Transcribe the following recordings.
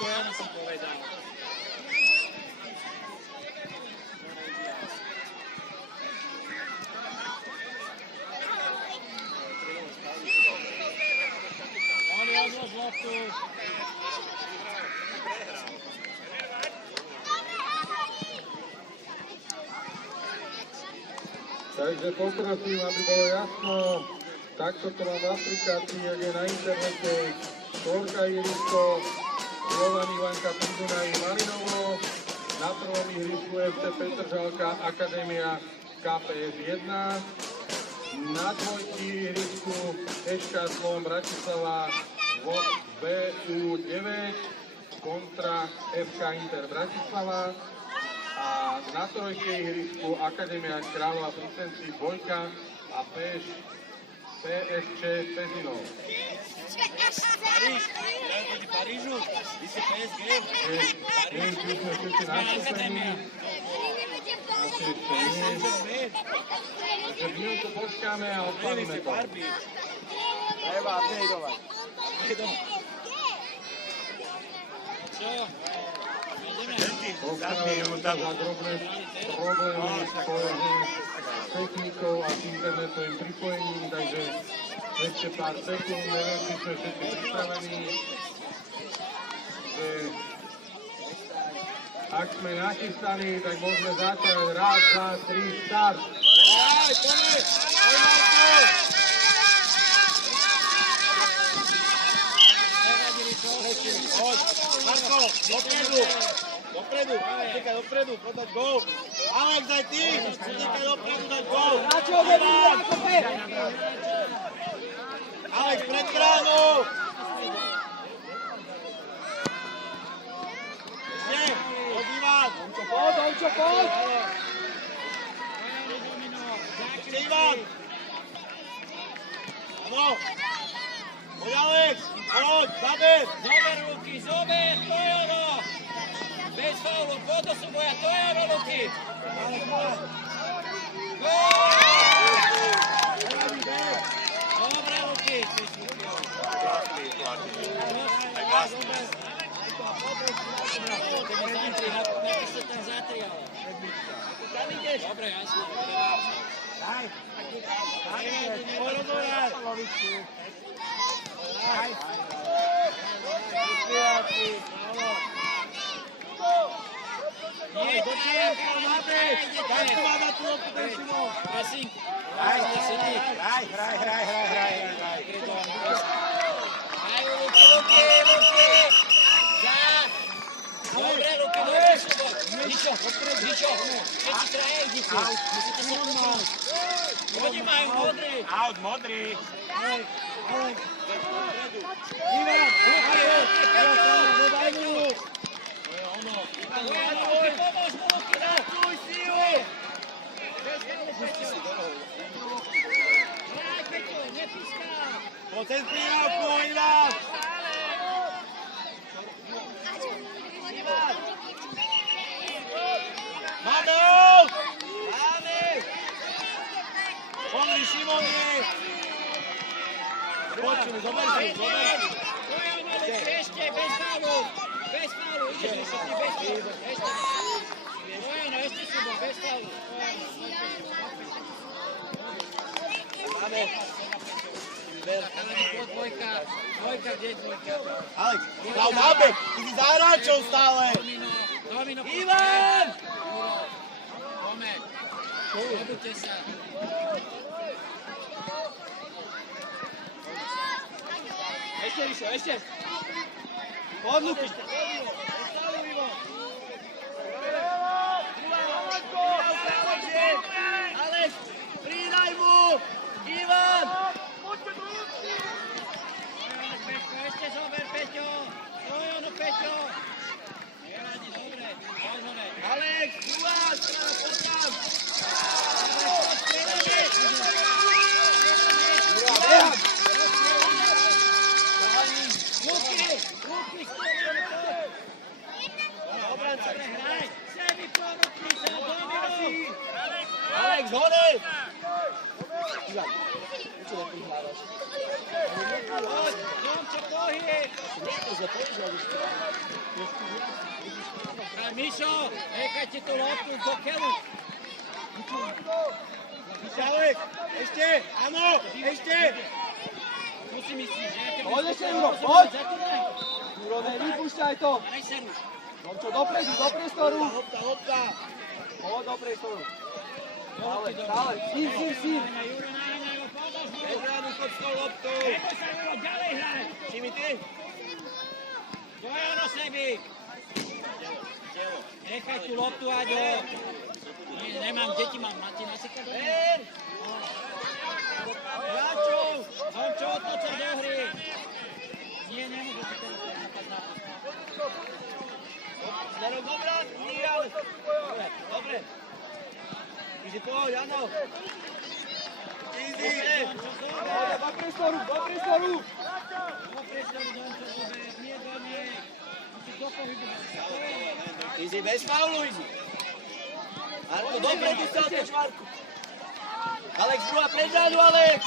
Stojana som povedal. Mali odlož loptu. Takže poprosím, aby bolo jasno, takto to mám v aplikácii, ak je na internete, Štorka ihrisko, Jovan Ivanka Pridunaj Malinovo, na prvom ihrisku FC Petržalka Akadémia KPS 1, na dvojky ihrisku HK Slovan Bratislava VU9 kontra FK Inter Bratislava a na trojke ihrisku Akadémia Kráľova Frisenci Bojka a PSG Pezinov. Paríž, hrajú proti Parížu, vy ste PSG. My sme všetci nastúpení. Asi ešte nie. Takže minútu počkáme a odpalíme to. Treba updateovať. Čo? Ospravedlňujem sa za drobné problémy spojené s technikou a s internetovým pripojením, takže ešte pár sekúnd, neviem, či sme všetci pripravení. Ak sme nachystaní, tak môžeme začať. Raz, dva, tri, štart! Aj, poď! Poď, Marko! Dopredu! Dopredu! Utekaj dopredu, podať gól! Alex, aj ty! Utekaj dopredu, dať gól! Alex, pred bránu! Nie! Od Ivan! Ončo, poď! Ešte Ivan! Áno! Poď Alex! Poď, zaber! Zober ruky, zober, to je ono! Bez faulu, poď do súboja, to je ono ruky! Dobre ruky! Aj vlastne. Napíšte ten zatri, ale. Dobre, jasne. Daj! Poď odorať! Daj! Nie, do tienka, máte! Daj tu vám na tú loptu, ten Šimon! Pressing. Hraj! Majú ruky! Zad! Dobre ruky, dobre súboj! Ničo! Všetci traja idete! Musíte sa posunúť! Oni majú modrý! Out, modrý! Ivan! Daj mu! To je ono! Pomôž mu ruky, daj! Tuj silu! Hraj, Peťo, nepíska! Po cez prírávku, Ivan! Ivan! Máme out! Pomri, Šimon je! Počuj, zober si! Ešte, bez faulu, ideš vysoký, bez faulu, ešte súbor, bez faulu. Máme! Dvojka, kde je dvojka? Alex, dal nábeh! Ty si za hráčov stále! Domino, Ivan! Tome, dobujte sa. Ešte, Rišo, ešte! Podnúky! Alex, pridaj mu! Ivan! Ešte zober, Peťo! Trojonu, Peťo! Dobre, Alex, Juláš, poď tam! Ruky, Trojonu, poď! Obranca! Hraj! Sebi pomocný sa, Domino! Alex, hore! Ivan, čo taký hľadaš? Poď, Domčo, pohyb! Mišo, nechajte tú loptu do keľu. Alek, ešte, áno, ešte. Čo si myslíš, že? Poď ešte, Juro, poď! Juro, nevypúšťaj to! Aj sa ruš. No čo, dopredu, do priestoru! Lopta. Poď do priestoru! Stále, sín! Juro, naháňaj ho, podaš mu. Bezránu pod s tou loptou. Neboj sa, Juro, ďalej hraj. Si mi ty? To je ono sebi. Nechaj tú loptu, Aďo. Nemám deti, máte nasekať? Hráčov! Hončo, odtoď sa do hry! Nie, nemôžu si teraz napad nápad. Smerom dobrá? Nie, ale... Dobre. Easy poď, áno. Easy. Poď do priestoru, do priestoru! Do priestoru, Hončo, dobre, nie do nej. Musíš do pohybu. Easy, bez faulu, Easy. Marko, dopredu sa otoč, Marko. Alex, druhá prezadu, Alex.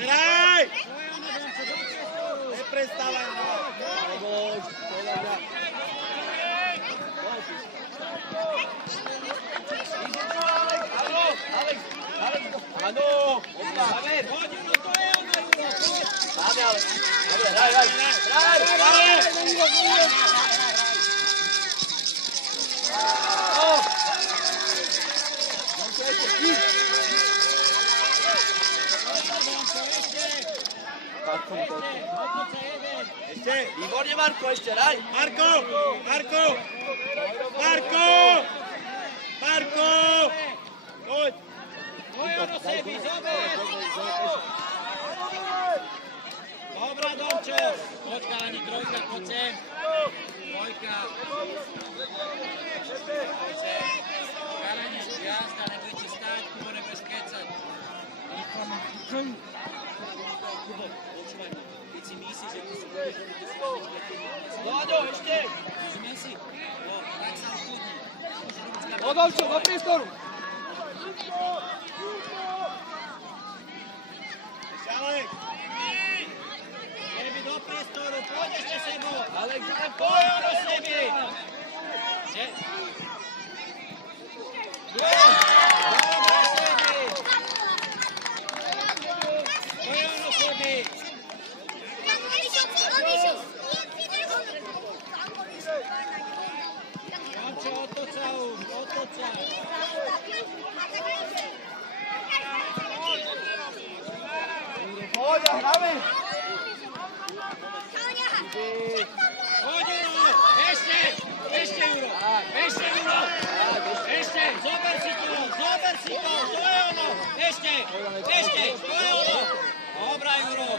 Hraj! Neprestávaj. Bož, povedať. Áno, Alex. Áno. Zaver. Poď, Juro, to je ono, Juro, poď. Dáme, Alex. Dobre, hraj. Ešte, výborne Marko, ešte raj. Marko! Poď! To je ono sebi, zober. Dobrá, Domčo. Poď, chalani, trojka, poď sem. Trojka. Chalani, jazda, nebudete stáť, Kubo, nebudeš kecať. Kubo, počúvaj ma. Keď si myslíš, že ty si budeš robiť, Vláďo, ešte! Rozumiem si? No, tak sa ukludni. Odovčo, do priestoru! Ešte, Alex! Sebi do priestoru, poď ešte Sebo. Alex, Poď do Sebi. Dobre, Sebi. To je ono, Sebi. Domčo, otoč sa už, otoč sa. Poď a hráme! Poď, Juro, ešte, Juro, ešte, zober si to, to je ono, ešte, to je ono. Dobrá, Juro.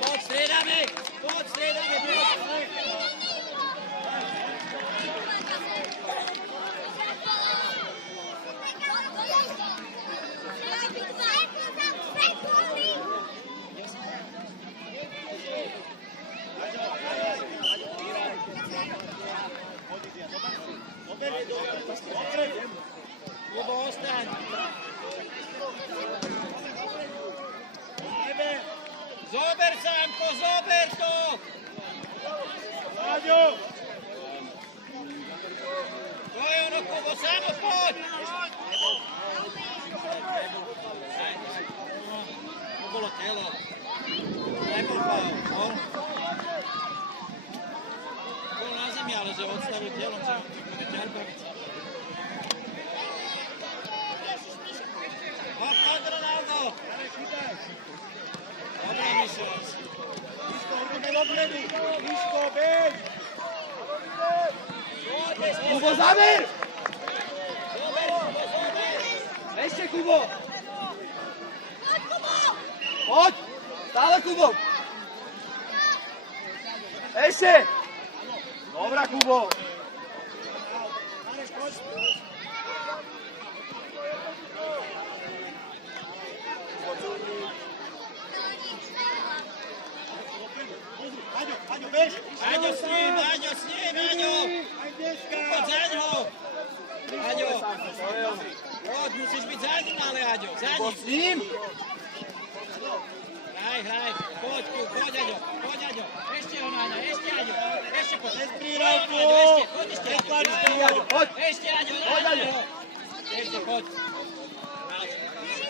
Poď, striedame, poď. Kubo, ostaň. Zober, Sanko, zober to. Vláďo! To je ono, Kubo, samo poď. To bolo telo. Nebol faul, no? Bol na zemi, ale že odstavil telom, čo bude ťarbavica. Poď, Ronaldo! Dobre, Mišo. Miško, beď! Kubo, záver! Zober! Ešte, Kubo! Poď! Stále, Kubo! Ešte! Dobrá, Kubo! Aďo, bež! Aďo s ním, Aďo! Poď za ňo! Aďo! poď, musíš byť za ním, ale Aďo, za ním. S ním? Hraj, poď, Aďo, ešte ho Náňa, ešte Aďo, ešte poď. Prírávku! Ešte Aďo, Poď. ešte Aďo, ešte poď.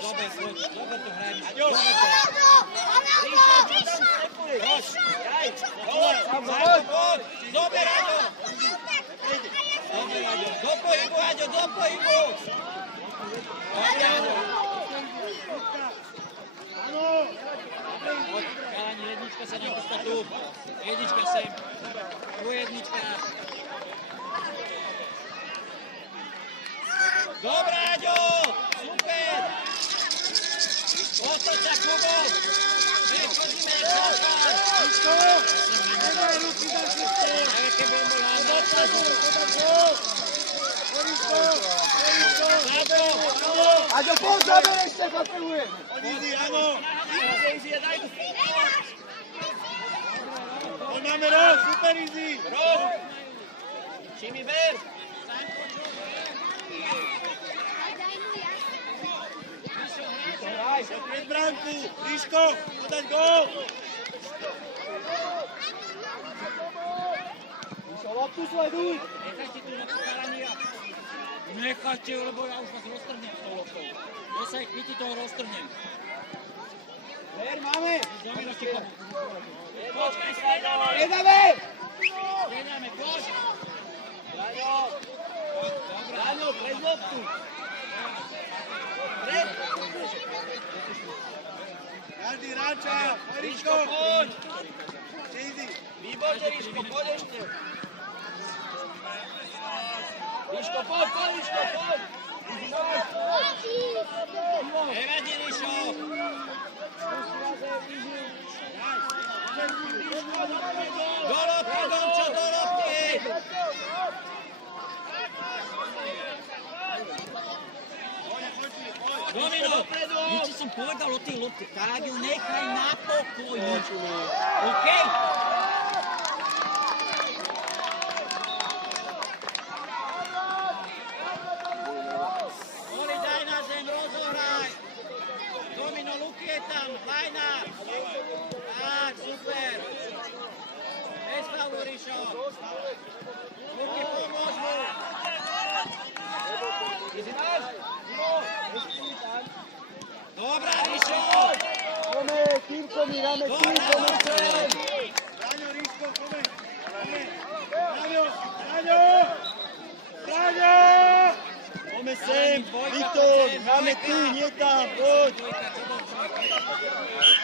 Dobre, poď, dobre to hrajme. Aďo, dobre to. Ríšo, čo tam stepuješ? Poď, dobre, Aďo. Dobre, Aďo, do pohybu, Aďo, do pohybu. Dobre, Aďo. Chalani, jednička sa napúšta tu. Jednička sem. Tu jednička. Dobre, Aďo! Super! Otoč sa, Kubo! Chodíme, Čalkár! Riško! Nedaj ruky za srdce! Keď budem bol nám dopredu! Riško! Zábo! Aďo, poď, záber ešte, zapiluje. Easy, áno! Easy, daj! Poď máme roh, super easy! Roh! Šimi, ber! Pred bránku! Riško! Podať gól! Rišo, loptu sleduj. Nechajte tu na chalani. Nechajte ju, lebo ja už vás roztrhnem s tou loptou. Kto sa ich chytí, toho roztrhnem. Ver, máme. Domino, ticho. Počkaj, striedame! Striedame, poď! Daňo, pred loptu. Pred! Každý ráča! Ríško, poď! Easy! Výborne, Ríško, poď ešte! Ríško, poď! Nevadí, Ríšo! Do lopty, Domčo, do lopty! Domino, niečo som povedal o tej lopte. Káďu, nechaj na pokoji. OK? Oli, daj na zem, rozohraj. Domino, Luky je tam, Lajna. Tak, super. Bez faulu, Ríšo. Luky, pomôž mu. Dobrá, Ríšo! Pome, Kýrko, my dáme Kýrko, my chcem. Braňo, Riško, poďme! Braňo! Poďme sem! Viktor, máme tu, nie tam, poď!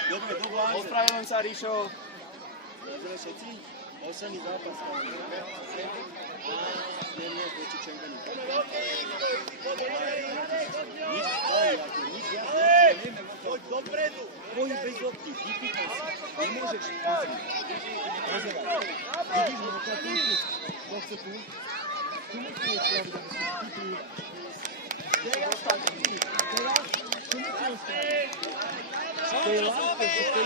Dobre, do vlády. Ospravedlňujem sa, Ríšo. Pozrieme všetci? Posledný zápas. Nie, proti Čengani. Nič viac nevieme. Poď dopredu. Pohyb bez lopty, vypýtaj si. Nemôžeš. Pozeraj. Vidíš ho na tlačenku? Kto chce tu? Tu musíš spraviť, aby si vypýtil. Teraz tak, teraz tu musíš spraviť. To je láko, to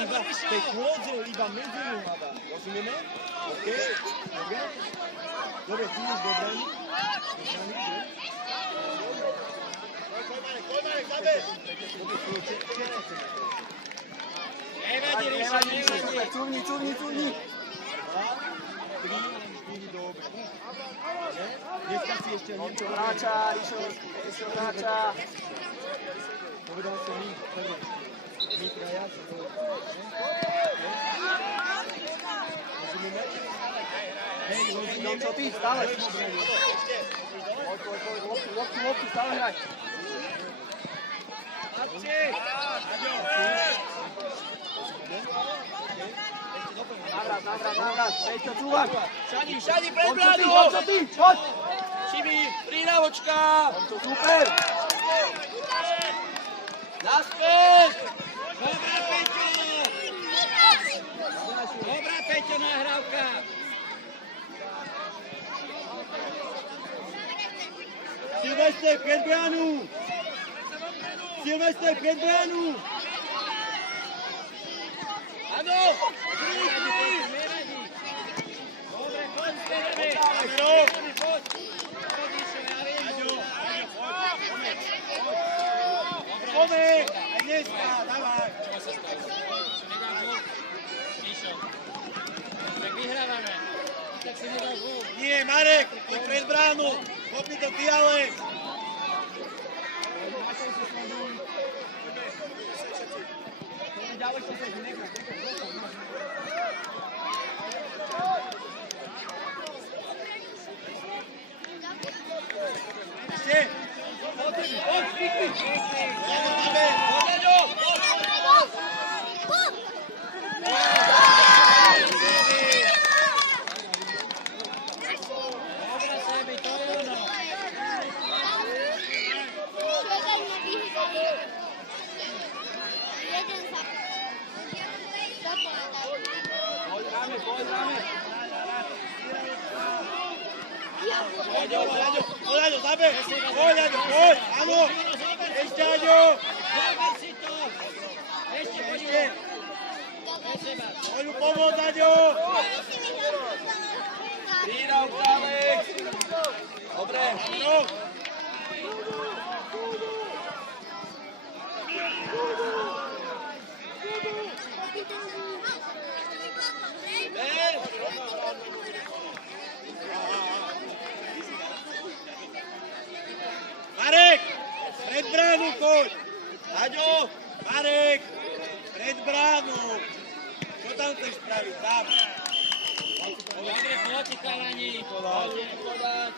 je chôdzo, iba medzi ňu má dať. Rozumieme? OK? Dobre? Dobre, ty už do brány. Kojmarek, zabez! Dobre, Nevadí, Ríšo, nevadí. Cúvni. 2, 3, 4, dobre. Dneska si ešte Ončo hráča, Ríšo, ešte hráča. povedal som my, my traja sa to... Rozumieme? Hej, rozumieme? Čo ty, stále. Poď, loptu, stále hraj. Návrat, Peťo, cúvaj. Šadi, pred bránu! Ončo ty, poď. Šimi, prídavočka! Ončo, super. Naspäť! Dobrá, Peťo! Dobrá, Peťo, nahrávka! Silvestre, pred bránu! Silvestre, pred bránu! Áno! Nevadí! Dobre, poď, smereme! Poď! Poď, Ríšo, ja viem! Poď! Tomi, aj dneska, dávaj. Nedá gól. Míšo. Tak vyhrávame. Tak si nedá gól. Nie, Marek, poď pred bránu. Kopni to ty, Alek. Ďalej sa sa negraj. Ešte. Poď, klikni. Máme. Dobre sebi, to je ono. Poď, ráme, poď, ráme. Aďo, zabeh. Poď, Aďo, poď. Áno. Ešte, Aďo. Zober si to. Ešte poď. Ešte. Pre seba. Poď mu pomôcť, Aďo. Prída, Alex. Dobre. No. Marek, pred bránu poď. Aďo, Marek, pred bránu. Čo tam chceš spraviť? Tam. Dobre, poďte, chalani. Poďte podať.